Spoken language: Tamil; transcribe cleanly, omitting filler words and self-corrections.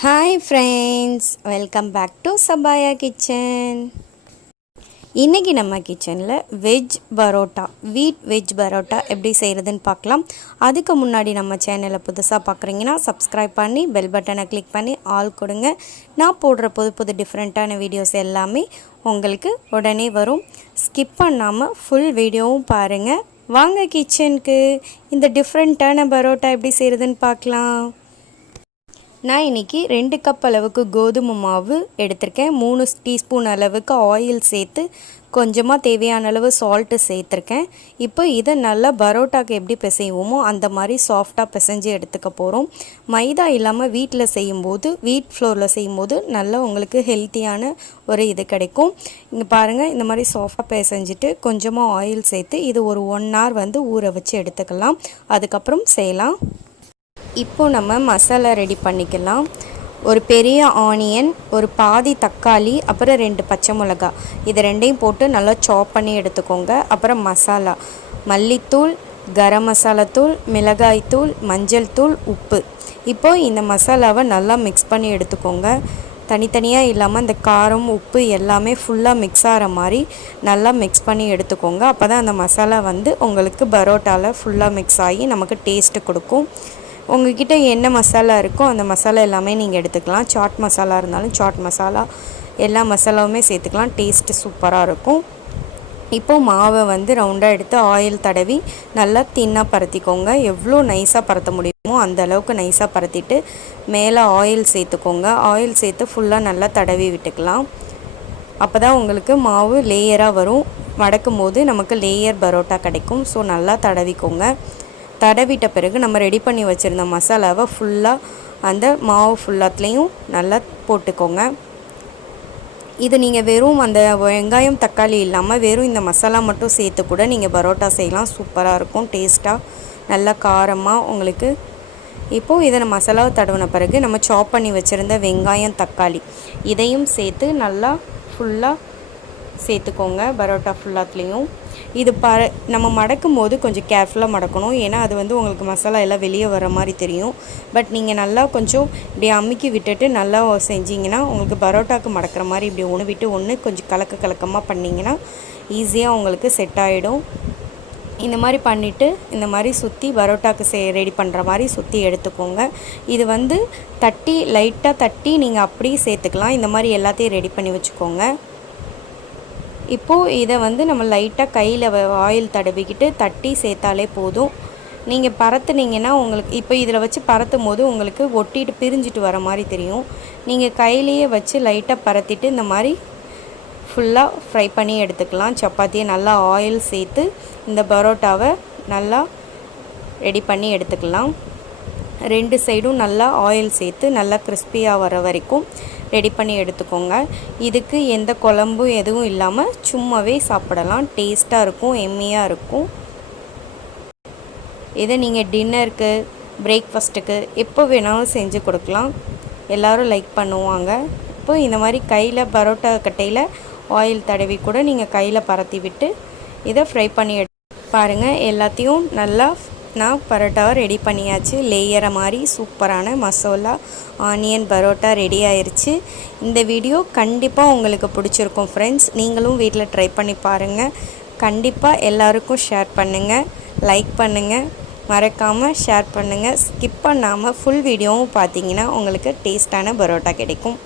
Hi friends, welcome back to Sabaya kitchen. இன்னைக்கு நம்ம கிச்சனில் வெஜ் பரோட்டா வெஜ் பரோட்டா எப்படி செய்கிறதுன்னு பார்க்கலாம். அதுக்கு முன்னாடி நம்ம சேனலை புதுசாக பார்க்குறீங்கன்னா சப்ஸ்கிரைப் பண்ணி பெல் பட்டனை கிளிக் பண்ணி ஆல் கொடுங்க. நான் போடுற புது டிஃப்ரெண்ட்டான வீடியோஸ் எல்லாமே உங்களுக்கு உடனே வரும். ஸ்கிப் பண்ணாமல் ஃபுல் வீடியோவும் பாருங்கள். வாங்க கிச்சனுக்கு இந்த டிஃப்ரெண்ட்டான பரோட்டா எப்படி செய்கிறதுன்னு பார்க்கலாம். நான் இன்றைக்கி 2 கப் அளவுக்கு கோதுமை மாவு எடுத்திருக்கேன். 3 டீஸ்பூன் அளவுக்கு ஆயில் சேர்த்து கொஞ்சமாக தேவையான அளவு சால்ட்டு சேர்த்துருக்கேன். இப்போ இதை நல்லா பரோட்டாக்கு எப்படி பிசைவோமோ அந்த மாதிரி சாஃப்டாக பிசைஞ்சு எடுத்துக்க போகிறோம். மைதா இல்லாமல் வீட்டில் செய்யும்போது வீட் ஃப்ளோரில் செய்யும்போது நல்லா உங்களுக்கு ஹெல்த்தியான ஒரு இது கிடைக்கும். இங்கே பாருங்கள், இந்த மாதிரி சாஃப்டாக பிசைஞ்சிட்டு கொஞ்சமாக ஆயில் சேர்த்து இது ஒரு 1 hour ஊற வச்சு எடுத்துக்கலாம். அதுக்கப்புறம் செய்யலாம். இப்போது நம்ம மசாலா ரெடி பண்ணிக்கலாம். ஒரு பெரிய ஆனியன், ஒரு பாதி தக்காளி, அப்புறம் 2 பச்சை மிளகா, இது ரெண்டையும் போட்டு நல்லா சாப் பண்ணி எடுத்துக்கோங்க. அப்புறம் மசாலா, மல்லித்தூள், கரம் மசாலா தூள், மிளகாய் தூள், மஞ்சள் தூள், உப்பு. இப்போது இந்த மசாலாவை நல்லா மிக்ஸ் பண்ணி எடுத்துக்கோங்க. தனித்தனியாக இல்லாமல் இந்த காரம் உப்பு எல்லாமே ஃபுல்லாக மிக்ஸ் ஆகிற மாதிரி நல்லா மிக்ஸ் பண்ணி எடுத்துக்கோங்க. அப்போ தான் அந்த மசாலா உங்களுக்கு பரோட்டாவில் ஃபுல்லாக மிக்ஸ் ஆகி நமக்கு டேஸ்ட்டு கொடுக்கும். உங்கள்கிட்ட என்ன மசாலா இருக்கோ அந்த மசாலா எல்லாமே நீங்கள் எடுத்துக்கலாம். சாட் மசாலா இருந்தாலும் சாட் மசாலா, எல்லா மசாலாவுமே சேர்த்துக்கலாம். டேஸ்ட்டு சூப்பராக இருக்கும். இப்போது மாவை ரவுண்டாக எடுத்து ஆயில் தடவி நல்லா தின்னாக பரத்திக்கோங்க. எவ்வளோ நைஸாக பரத்த முடியுமோ அந்த அளவுக்கு நைஸாக பரத்திட்டு மேலே ஆயில் சேர்த்துக்கோங்க. ஆயில் சேர்த்து ஃபுல்லாக நல்லா தடவி விட்டுக்கலாம். அப்போ தான் உங்களுக்கு மாவு லேயராக வரும். மடக்கும் போது நமக்கு லேயர் பரோட்டா கிடைக்கும். ஸோ நல்லா தடவிக்கோங்க. தடவிட்ட பிறகு நம்ம ரெடி பண்ணி வச்சுருந்த மசாலாவை ஃபுல்லாக அந்த மாவு ஃபுல்லாத்துலேயும் நல்லா போட்டுக்கோங்க. இது நீங்கள் வெறும் அந்த வெங்காயம் தக்காளி இல்லாமல் வெறும் இந்த மசாலா மட்டும் சேர்த்து கூட நீங்கள் பரோட்டா செய்யலாம். சூப்பராக இருக்கும், டேஸ்ட்டாக நல்லா காரமாக உங்களுக்கு. இப்போது இதை மசாலாவை தடவின பிறகு நம்ம சாப் பண்ணி வச்சுருந்த வெங்காயம் தக்காளி இதையும் சேர்த்து நல்லா ஃபுல்லாக சேர்த்துக்கோங்க பரோட்டா ஃபுல்லாத்துலேயும். இது நம்ம மடக்கும் போது கொஞ்சம் கேர்ஃபுல்லாக மடக்கணும். ஏன்னா அது உங்களுக்கு மசாலா எல்லாம் வெளியே வர மாதிரி தெரியும். பட் நீங்கள் நல்லா கொஞ்சம் இப்படி அமுக்கி விட்டுட்டு நல்லா செஞ்சிங்கன்னா உங்களுக்கு பரோட்டாவுக்கு மடக்கிற மாதிரி இப்படி ஒன்று விட்டு ஒன்று கொஞ்சம் கலக்கமாக பண்ணிங்கன்னா ஈஸியாக உங்களுக்கு செட் ஆகிடும். இந்த மாதிரி பண்ணிவிட்டு இந்த மாதிரி சுற்றி பரோட்டாவுக்கு ரெடி பண்ணுற மாதிரி சுற்றி எடுத்துக்கோங்க. இது லைட்டாக தட்டி நீங்கள் அப்படியே சேர்த்துக்கலாம். இந்த மாதிரி எல்லாத்தையும் ரெடி பண்ணி வச்சுக்கோங்க. இப்போது இதை நம்ம லைட்டாக கையில் ஆயில் தடவிக்கிட்டு தட்டி சேர்த்தாலே போதும். நீங்கள் பரத்துனீங்கன்னா உங்களுக்கு இப்போ இதில் வச்சு பரத்தும் போது உங்களுக்கு ஒட்டிட்டு பிரிஞ்சிட்டு வர மாதிரி தெரியும். நீங்கள் கையிலேயே வச்சு லைட்டாக பரத்திட்டு இந்த மாதிரி ஃபுல்லாக ஃப்ரை பண்ணி எடுத்துக்கலாம். சப்பாத்தியை நல்லா ஆயில் சேர்த்து இந்த பரோட்டாவை நல்லா ரெடி பண்ணி எடுத்துக்கலாம். 2 சைடும் நல்லா ஆயில் சேர்த்து நல்லா கிறிஸ்பியாக வர வரைக்கும் ரெடி பண்ணி எடுத்துக்கோங்க. இதுக்கு எந்த குழம்பும் எதுவும் இல்லாமல் சும்மாவே சாப்பிடலாம். டேஸ்ட்டாக இருக்கும், எம்மியாக இருக்கும். இதை நீங்கள் டின்னருக்கு, பிரேக்ஃபாஸ்ட்டுக்கு எப்போ வேணாலும் செஞ்சு கொடுக்கலாம். எல்லோரும் லைக் பண்ணுவாங்க. இப்போ இந்த மாதிரி கையில் பரோட்டா கட்டையில் ஆயில் தடவி கூட நீங்கள் கையில் பரத்தி விட்டு இதை ஃப்ரை பண்ணி பாருங்கள். எல்லாத்தையும் நல்லா நான் பரோட்டாவை ரெடி பண்ணியாச்சு. லேயரை மாதிரி சூப்பரான மசாலா ஆனியன் பரோட்டா ரெடி ஆயிடுச்சு. இந்த வீடியோ கண்டிப்பாக உங்களுக்கு பிடிச்சிருக்கும் ஃப்ரெண்ட்ஸ். நீங்களும் வீட்டில் ட்ரை பண்ணி பாருங்கள். கண்டிப்பாக எல்லாருக்கும் ஷேர் பண்ணுங்கள், லைக் பண்ணுங்கள், மறக்காமல் ஷேர் பண்ணுங்கள். ஸ்கிப் பண்ணாமல் ஃபுல் வீடியோவும் பார்த்தீங்கன்னா உங்களுக்கு டேஸ்ட்டான பரோட்டா கிடைக்கும்.